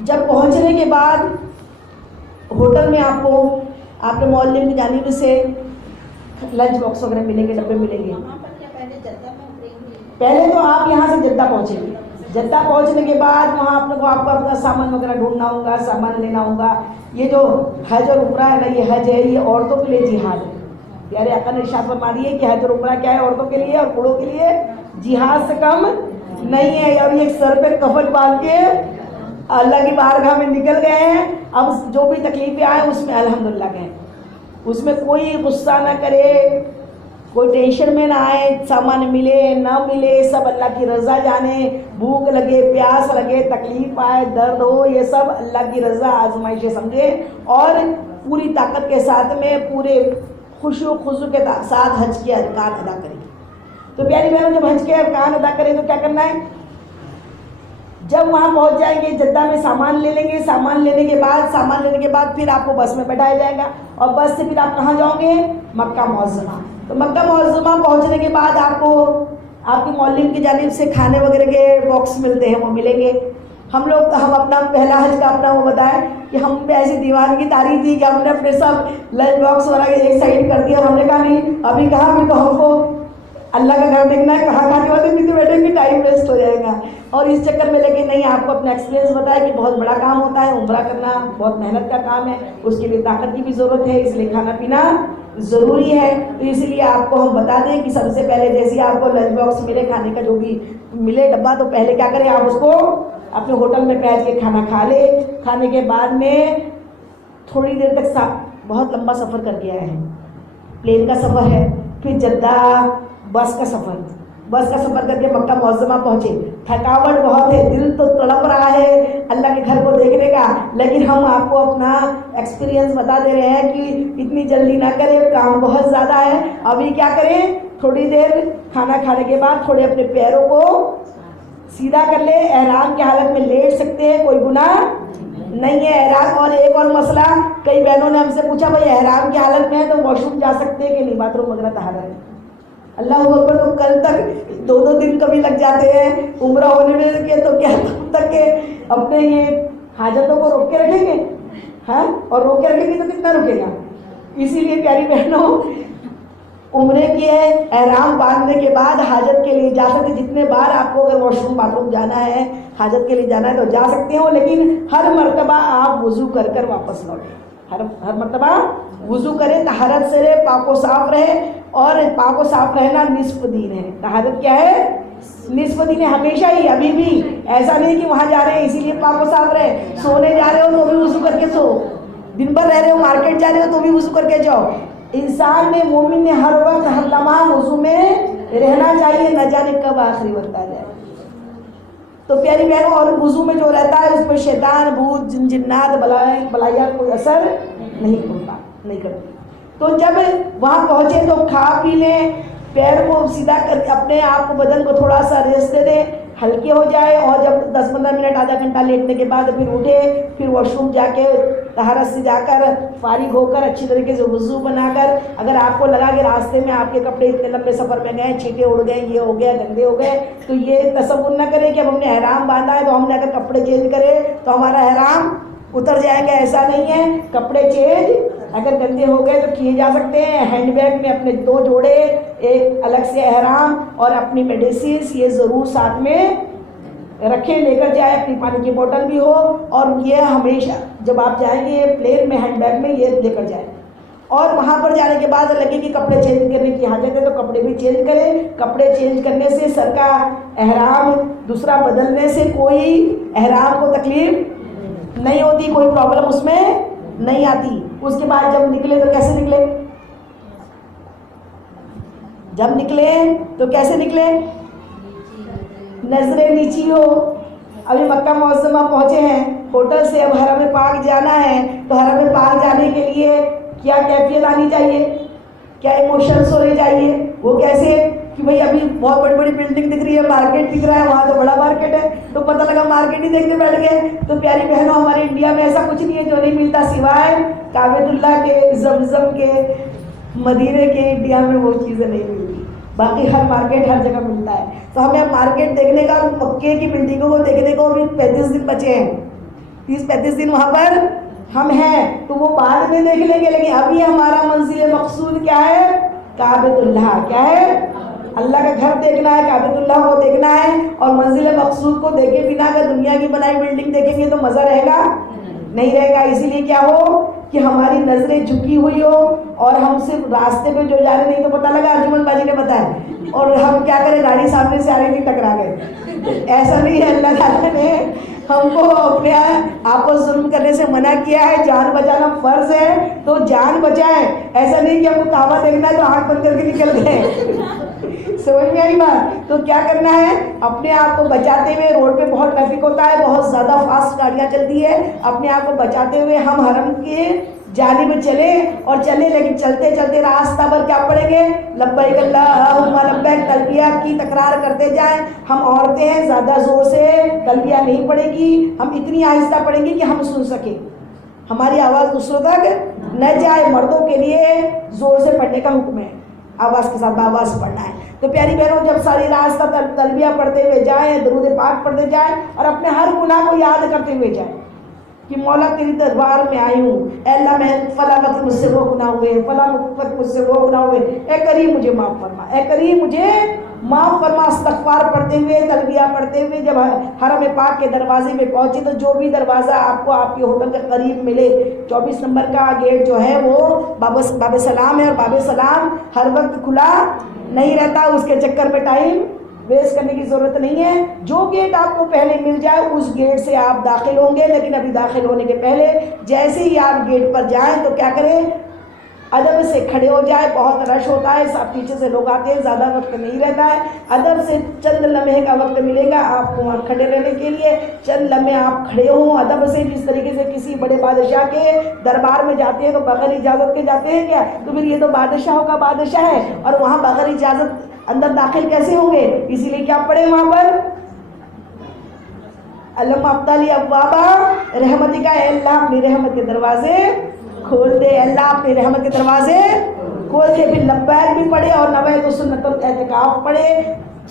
جب پہنچنے کے بعد ہوٹل میں آپ کو آپ کے معلم کی جانب سے لنچ باکس وغیرہ ملیں گے، ڈبے ملیں گے. پہلے تو آپ یہاں سے جدہ پہنچیں گے. جدہ پہنچنے کے بعد وہاں آپ کو اپنا سامان وغیرہ ڈھونڈنا ہوگا، سامان لینا ہوگا. یہ جو حج اور عمرہ ہے نا، یہ حج ہے، یہ عورتوں کے لیے جہاد ہے. پیارے آقا نے ارشاد فرما دیے کہ حج اور عمرہ کیا ہے؟ عورتوں کے لیے اور بوڑھوں کے لیے جہاد سے کم نہیں ہے. اور یہ سر پہ کفن باندھ کے اللہ کی بارگاہ میں نکل گئے ہیں. اب جو بھی تکلیفیں آئیں اس میں الحمدللہ کہیں، اس میں کوئی غصہ نہ کرے، کوئی ٹینشن میں نہ آئے. سامان ملے نہ ملے سب اللہ کی رضا جانے. بھوک لگے، پیاس لگے، تکلیف آئے، درد ہو، یہ سب اللہ کی رضا آزمائشیں سمجھے اور پوری طاقت کے ساتھ میں پورے خشوع و خضوع کے ساتھ حج کے ارکان ادا کریں. تو پیاری بہنوں، جب حج کے ارکان ادا کریں تو کیا کرنا ہے؟ جب وہاں پہنچ جائیں گے جدہ میں سامان لے لیں گے. سامان لینے کے بعد پھر آپ کو بس میں بیٹھایا جائے گا اور بس سے پھر آپ کہاں جاؤ گے؟ مکہ معظمہ. تو مکہ معظمہ پہنچنے کے بعد آپ کو آپ کے معلم کی جانب سے کھانے وغیرہ کے باکس ملتے ہیں، وہ ملیں گے. ہم اپنا پہلا حج کا اپنا وہ بتایا کہ ہم پہ ایسی دیوانگی تاریخ تھی کہ ہم نے اپنے سب لنچ باکس وغیرہ ایک سائڈ کر دیا. ہم نے کہا نہیں ابھی کہاں، ابھی تو ہم کو اللہ کا گھر دیکھنا ہے، کہاں کھانے والے بھی تو بیٹھیں گے، ٹائم ویسٹ ہو جائے گا. اور اس چکر میں لیکن نہیں، آپ کو اپنا ایکسپیرینس بتایا کہ بہت بڑا کام ہوتا ہے عمرہ کرنا، بہت محنت کا کام ہے، اس کے لیے طاقت کی بھی ضرورت ہے، اس لیے کھانا پینا ضروری ہے. تو اس لیے آپ کو ہم بتا دیں کہ سب سے پہلے جیسے آپ کو لنچ باکس ملے، کھانے کا جو بھی ملے ڈبہ، تو پہلے کیا کریں؟ آپ اس کو اپنے ہوٹل میں بیٹھ کے کھانا کھا لے. کھانے کے بعد میں تھوڑی دیر تک بہت لمبا سفر کر کے آئے ہیں، پلین کا سفر ہے، پھر جدہ بس کا سفر کر کے مکہ معظمہ پہنچے. تھکاوٹ بہت ہے، دل تو تڑپ رہا ہے اللہ کے گھر کو دیکھنے کا، لیکن ہم آپ کو اپنا ایکسپیرینس بتا دے رہے ہیں کہ اتنی جلدی نہ کریں، کام بہت زیادہ ہے. ابھی کیا کریں؟ تھوڑی دیر کھانا کھانے کے بعد تھوڑے اپنے پیروں کو سیدھا کر لے. احرام کی حالت میں لیٹ سکتے ہیں، کوئی گناہ نہیں ہے. احرام اور ایک اور مسئلہ، کئی بہنوں نے ہم سے پوچھا بھائی احرام کی حالت میں ہے تو واش روم جا سکتے ہیں کہ نہیں؟ باتھ روم وغیرہ طہارت ہے. اللہ اکبر. تو کل تک 2 دن کبھی لگ جاتے ہیں عمرہ ہونے میں کے، تو کیا تب تک کہ اپنے یہ حاجتوں کو روک کے رکھیں گے؟ ہاں، اور روک کے رکھیں گے تو کتنا رکے گا؟ اسی لیے پیاری بہنوں، عمرے کے احرام باندھنے کے بعد حاجت کے لیے جا سکتے. جتنے بار آپ کو اگر واش روم باتھ روم جانا ہے، حاجت کے لیے جانا ہے تو جا سکتے ہو، لیکن ہر مرتبہ آپ وضو کر کر واپس لوٹیں. ہر مرتبہ وضو کریں، طہارت سے رہے، پاک و صاف رہے. اور پاک و صاف رہنا نصف دین ہے. طہارت کیا ہے؟ نصف دین ہے. ہمیشہ ہی، ابھی بھی ایسا نہیں کہ وہاں جا رہے ہیں اسی لیے پاک و صاف رہے. سونے جا رہے ہو تو بھی وضو کر کے سو، دن بھر رہ رہے ہو، مارکیٹ جا رہے ہو تو بھی وضو کر کے جاؤ. انسان نے، مومن نے ہر وقت ہر لمحہ وضو میں رہنا چاہیے، نہ جانے کب آخری وقت آ جائے. تو پیاری بہنوں، اور وضو میں جو رہتا ہے اس میں شیطان، بھوت، جنات، بلائیات کوئی اثر نہیں کرتی. تو جب وہاں پہنچے تو کھا پی لیں، پیر کو سیدھا کر اپنے آپ کو، بدن کو تھوڑا سا ریسٹ دے دیں، ہلکے ہو جائے. اور جب 10-15 منٹ آدھا گھنٹہ لیٹنے کے بعد پھر اٹھے، پھر واش روم جا کے طہارت سے جا کر فارغ ہو کر اچھی طریقے سے وضو بنا کر، اگر آپ کو لگا کہ راستے میں آپ کے کپڑے اتنے لمبے سفر میں گئے، چھینٹے اڑ گئے، یہ ہو گیا، گندے ہو گئے، تو یہ تصور نہ کریں کہ اب ہم نے احرام باندھا ہے تو ہم نے اگر کپڑے چینج کرے تو ہمارا احرام اتر جائیں گے. ایسا نہیں ہے. کپڑے چینج اگر گندے ہو گئے تو کیے جا سکتے ہیں. ہینڈ بیگ میں اپنے 2 جوڑے، ایک الگ سے احرام اور اپنی میڈیسنس، یہ ضرور ساتھ میں رکھیں، لے کر جائیں. اپنی پانی کی بوتل بھی ہو، اور یہ ہمیشہ جب آپ جائیں گے پلین میں ہینڈ بیگ میں یہ لے کر جائیں. اور وہاں پر جانے کے بعد لگے کہ کپڑے چینج کرنے کی حاجت ہے تو کپڑے بھی چینج کریں. کپڑے چینج کرنے سے سر کا احرام دوسرا بدلنے سے کوئی احرام کو تکلیف نہیں ہوتی، کوئی پرابلم اس میں نہیں آتی. اس کے بعد جب نکلے تو کیسے نکلے؟ جب نکلے تو کیسے نکلے؟ نظریں نیچی ہو. ابھی مکہ معظمہ پہنچے ہیں ہوٹل سے، اب حرم پاک جانا ہے تو حرم پاک جانے کے لیے کیا کیفیت آنی چاہیے، کیا ایموشنس ہونے چاہیے؟ وہ کیسے کہ بھئی ابھی بہت بڑی بڑی بلڈنگ دکھ رہی ہے، مارکیٹ دکھ رہا ہے، وہاں تو بڑا مارکیٹ ہے، تو پتہ لگا مارکیٹ ہی دیکھنے بیٹھ گئے. تو پیاری بہنوں، ہمارے انڈیا میں ایسا کچھ نہیں ہے جو نہیں ملتا سوائے کعبۃ اللہ کے، زمزم کے، مدینے کے. انڈیا میں وہ چیزیں نہیں ملتی. باقی ہر مارکیٹ ہر جگہ ملتا ہے. تو ہمیں مارکیٹ دیکھنے کا, مکے کی بلڈنگوں کو دیکھنے کو بھی 35 دن بچے ہیں, 30-35 دن وہاں پر ہم ہیں, تو وہ بعد میں دیکھ لیں گے. لیکن ابھی ہمارا منزل مقصود کیا ہے؟ کعبۃ اللہ. کیا ہے؟ اللہ کا گھر دیکھنا ہے, کعبۃ اللہ کو دیکھنا ہے. اور منزل مقصود کو دیکھے بنا اگر دنیا کی بنائی بلڈنگ دیکھیں گے تو مزہ رہے گا؟ نہیں رہے گا. اسی لیے کیا ہو کہ ہماری نظریں جھکی ہوئی ہو اور ہم صرف راستے پہ جو جا رہے, نہیں تو پتہ لگا ارجمن باجی نے بتایا, اور ہم کیا کریں, گاڑی سامنے سے آ رہی تھی ٹکرا گئے. ایسا نہیں ہے. اللہ تعالیٰ نے ہم کو اپنے آپ کو ظلم کرنے سے منع کیا ہے. جان بچانا فرض ہے تو جان بچائیں. ایسا نہیں کہ ہم کو کعبہ دیکھنا ہے تو آنکھ بند کر کے نکل گئے. سمجھ میں آئی بات؟ تو کیا کرنا ہے, اپنے آپ کو بچاتے ہوئے, روڈ پہ بہت ٹریفک ہوتا ہے, بہت زیادہ فاسٹ گاڑیاں چلتی ہے, اپنے آپ کو بچاتے ہوئے ہم حرم کے جانب چلیں اور چلیں. لیکن چلتے چلتے راستہ پر کیا پڑھیں گے؟ لبیک اللہم لبیک تلبیہ کی تکرار کرتے جائیں. ہم عورتیں ہیں, زیادہ زور سے تلبیہ نہیں پڑے گی, ہم اتنی آہستہ پڑھیں گی کہ ہم سن سکیں, ہماری آواز دوسروں تک نہ جائے. مردوں کے لیے زور سے پڑھنے کا حکم ہے, آواز کے ساتھ آواز پڑھنا ہے. تو پیاری بہنوں, جب ساری راستہ تلبیہ پڑھتے ہوئے جائیں, درود پاک پڑھتے جائیں اور اپنے ہر گناہ کو یاد کرتے ہوئے جائیں کہ مولا تیری دربار میں آئی ہوں, اے اللہ میں فلاں وقت مجھ سے وہ گناہ ہوئے, فلاں وقت مجھ سے وہ گناہ ہوئے, اے کریم مجھے معاف فرما, اے کریم مجھے معاف فرما. استغفار پڑھتے ہوئے, تلبیہ پڑھتے ہوئے جب حرم پاک کے دروازے میں پہنچے تو جو بھی دروازہ آپ کو آپ کے ہوٹل کے قریب ملے, 24 نمبر کا گیٹ جو ہے وہ باب سلام ہے, اور باب سلام ہر وقت کھلا نہیں رہتا, اس کے چکر میں ٹائم ویسٹ کرنے کی ضرورت نہیں ہے. جو گیٹ آپ کو پہلے مل جائے اس گیٹ سے آپ داخل ہوں گے. لیکن ابھی داخل ہونے کے پہلے جیسے ہی آپ گیٹ پر جائیں تو کیا کریں, ادب سے کھڑے ہو جائے. بہت رش ہوتا ہے, سب پیچھے سے لوگ آتے ہیں, زیادہ وقت نہیں رہتا ہے. ادب سے چند لمحے کا وقت ملے گا آپ کو وہاں کھڑے رہنے کے لیے. چند لمحے آپ کھڑے ہوں ادب سے. جس طریقے سے کسی بڑے بادشاہ کے دربار میں جاتے ہیں تو بغیر اجازت کے جاتے ہیں کیا, تو پھر یہ تو بادشاہوں کا بادشاہ ہے اور وہاں بغیر اجازت اندر داخل کیسے ہوں گے. اسی لیے کیا پڑھے وہاں پر, اللہم افتح لی ابوابا رحمتک, اے اللہ اپنی رحمت کے دروازے کھول دے, اللہ اپنی رحمت کے دروازے کھول دے. پھر لبیک بھی پڑھے اور نویت سنت الاعتکاف پڑھے,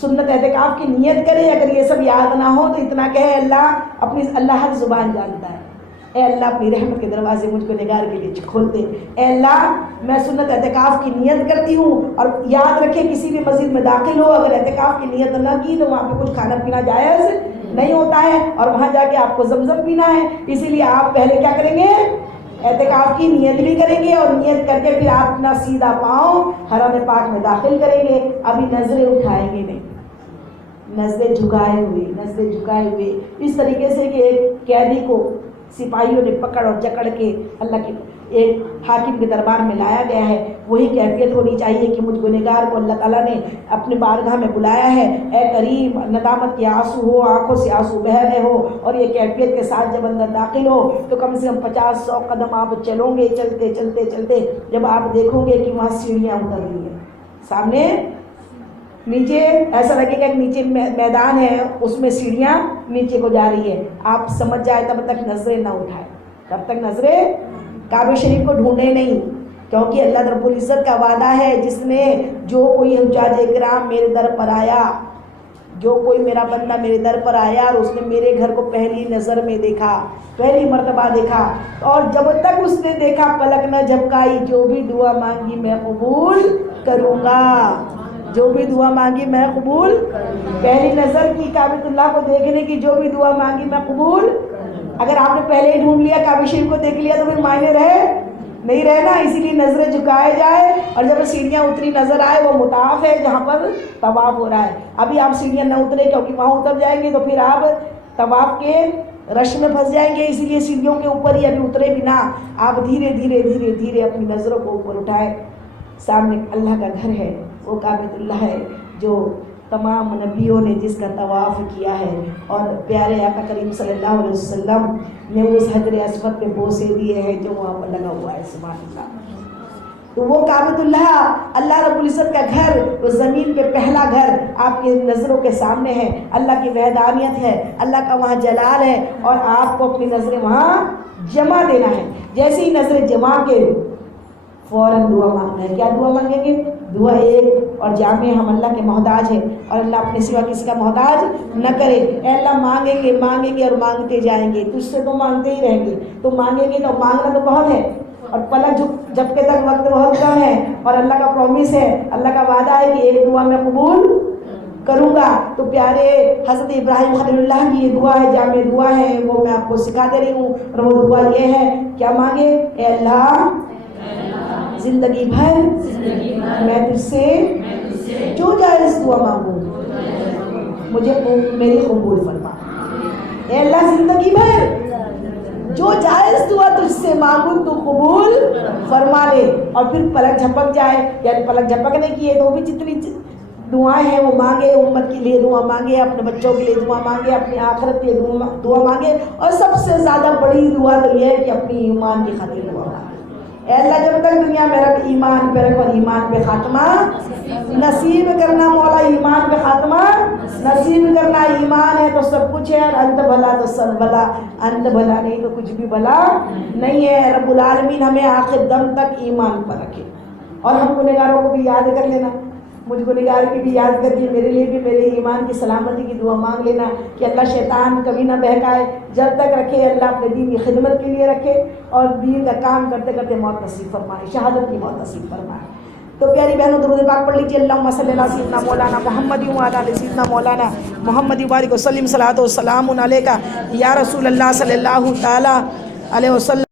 سنت اعتکاف کی نیت کرے. اگر یہ سب یاد نہ ہو تو اتنا کہے, اللہ اپنی, اللہ ہر زبان جانتا ہے, اے اللہ اپنی رحمت کے دروازے مجھ کو نگار کے لیے کھول دے. اے اللہ میں سنت اعتکاف کی نیت کرتی ہوں. اور یاد رکھے کسی بھی مسجد میں داخل ہو, اگر اعتکاف کی نیت نہ کی تو وہاں پہ کچھ کھانا پینا جائز نہیں ہوتا ہے, اور وہاں جا کے آپ کو زمزم پینا ہے. اسی لیے آپ پہلے کیا کریں گے, اعتکاف کی نیت بھی کریں گے, اور نیت کر کے پھر آپ اپنا سیدھا پاؤں حرم پاک میں داخل کریں گے. ابھی نظریں اٹھائیں گے نہیں, نظریں جھکائے ہوئے اس طریقے سے کہ ایک قیدی کو سپاہیوں نے پکڑ اور جکڑ کے اللہ کے ایک حاکم کے دربار میں لایا گیا ہے. وہی کیفیت ہونی چاہیے کہ مجھ گنہگار کو اللہ تعالیٰ نے اپنے بارگاہ میں بلایا ہے. اے کریم, ندامت کے آنسو ہو, آنکھوں سے آنسو بہہ رہے ہو, اور یہ کیفیت کے ساتھ جب اندر داخل ہو تو کم سے کم 50-100 قدم آپ چلو گے. چلتے چلتے چلتے جب آپ دیکھو گے کہ وہاں سیڑھیاں اتر رہی ہیں, سامنے نیچے ایسا لگے گا کہ نیچے میدان ہے, اس میں سیڑھیاں نیچے کو جا رہی ہے. آپ سمجھ جائے تب تک نظریں نہ اٹھائے, تب تک نظریں کعبہ شریف کو ڈھونڈے نہیں, کیونکہ اللہ رب العزت کا وعدہ ہے, جس نے جو کوئی حجاج کرام میرے در پر آیا, جو کوئی میرا بندہ میرے در پر آیا اور اس نے میرے گھر کو پہلی نظر میں دیکھا, پہلی مرتبہ دیکھا, اور جب تک اس نے دیکھا پلک نہ جھپکائی, جو بھی دعا مانگی میں قبول کروں گا, جو بھی دعا مانگی میں قبول. پہلی نظر کی کعبۃ اللہ کو دیکھنے کی, جو بھی دعا مانگی میں قبول. اگر آپ نے پہلے ہی ڈھونڈ لیا, کعبہ شریف کو دیکھ لیا, تو پھر معنی رہے نہیں رہنا. اسی لیے نظریں جھکائے جائے, اور جب سیڑھیاں اتری نظر آئے, وہ مطاف ہے جہاں پر طواف ہو رہا ہے. ابھی آپ سیڑھیاں نہ اترے, کیونکہ وہاں اتر جائیں گے تو پھر آپ طواف کے رش میں پھنس جائیں گے. اسی لیے سیڑھیوں کے اوپر ہی ابھی اترے بھی نہ, آپ دھیرے دھیرے دھیرے دھیرے اپنی نظروں کو اوپر اٹھائے. سامنے اللہ کا گھر ہے, وہ کعبۃ اللہ ہے جو تمام نبیوں نے جس کا طواف کیا ہے, اور پیارے آقا کریم صلی اللہ علیہ وسلم نے اس حجر اسود پہ بوسے دیے ہیں جو وہاں پر لگا ہوا ہے. سبحان اللہ. تو وہ کعبۃ اللہ, اللہ رب العزت کا گھر, وہ زمین پہ پہلا گھر آپ کے نظروں کے سامنے ہے. اللہ کی وحدانیت ہے, اللہ کا وہاں جلال ہے, اور آپ کو اپنی نظریں وہاں جمع دینا ہے. جیسے ہی نظریں جمع کے فوراً دعا مانگنا ہے. کیا دعا مانگیں گے؟ دعا ایک اور جامع ہم اللہ کے محتاج ہیں اور اللہ اپنے سوا کسی کا محتاج نہ کرے۔ اے اللہ مانگیں گے اور مانگتے جائیں گے، تجھ سے تو مانگتے ہی رہیں گے، تو مانگیں گے تو مانگنا تو بہت ہے اور پلک جب کے تک وقت بہت کم ہے، اور اللہ کا پرومس ہے، اللہ کا وعدہ ہے کہ ایک دعا میں قبول کروں گا۔ تو پیارے حضرت ابراہیم خلیل اللہ کی یہ دعا ہے، جامع دعا ہے، وہ میں آپ کو سکھا دے رہی ہوں، اور وہ دعا یہ ہے، کیا مانگے؟ اے اللہ زندگی بھر میں تجھ سے جو جائز دعا مانگوں مجھے میری قبول فرما۔ اے اللہ زندگی بھر جو جائز دعا تجھ سے مانگوں تو قبول فرما لے۔ اور پھر پلک جھپک جائے، یعنی پلک جھپکنے کی ہے تو بھی جتنی دعائیں ہیں وہ مانگے، امت کے لیے دعا مانگے، اپنے بچوں کے لیے دعا مانگے، اپنی آخرت کے لیے دعا مانگے، اور سب سے زیادہ بڑی دعا تو یہ ہے کہ اپنی ایمان کی خاطر دعا مانگے۔ اے اللہ جب تک دنیا میں رکھ ایمان پہ رکھ، اور ایمان پہ خاتمہ نصیب کرنا مولا، ایمان پہ خاتمہ نصیب کرنا۔ ایمان ہے تو سب کچھ ہے، اور انت بھلا تو سب بھلا، انت بھلا نہیں تو کچھ بھی بھلا نہیں ہے۔ رب العالمین ہمیں آخر دم تک ایمان پر رکھے، اور ہم گنہگاروں کو بھی یاد کر لینا، مجھ گنہگار کی بھی یاد کر کے میرے لیے بھی میرے ایمان کی سلامتی کی دعا مانگ لینا کہ اللہ شیطان کبھی نہ بہکائے، جب تک رکھے اللہ اپنے دین کی خدمت کے لیے رکھے، اور دین کا کام کرتے کرتے موت نصیب فرمائے، شہادت کی موت نصیب فرمائے۔ تو پیاری بہنوں درود پاک پڑھ لیجیے، اللہم صلی علی سیدنا مولانا محمد وعلی آل سیدنا مولانا محمد وبارک وسلم، صلاۃ و سلام علیکہ یا رسول اللہ صلی اللہ تعالی علیہ وسلم۔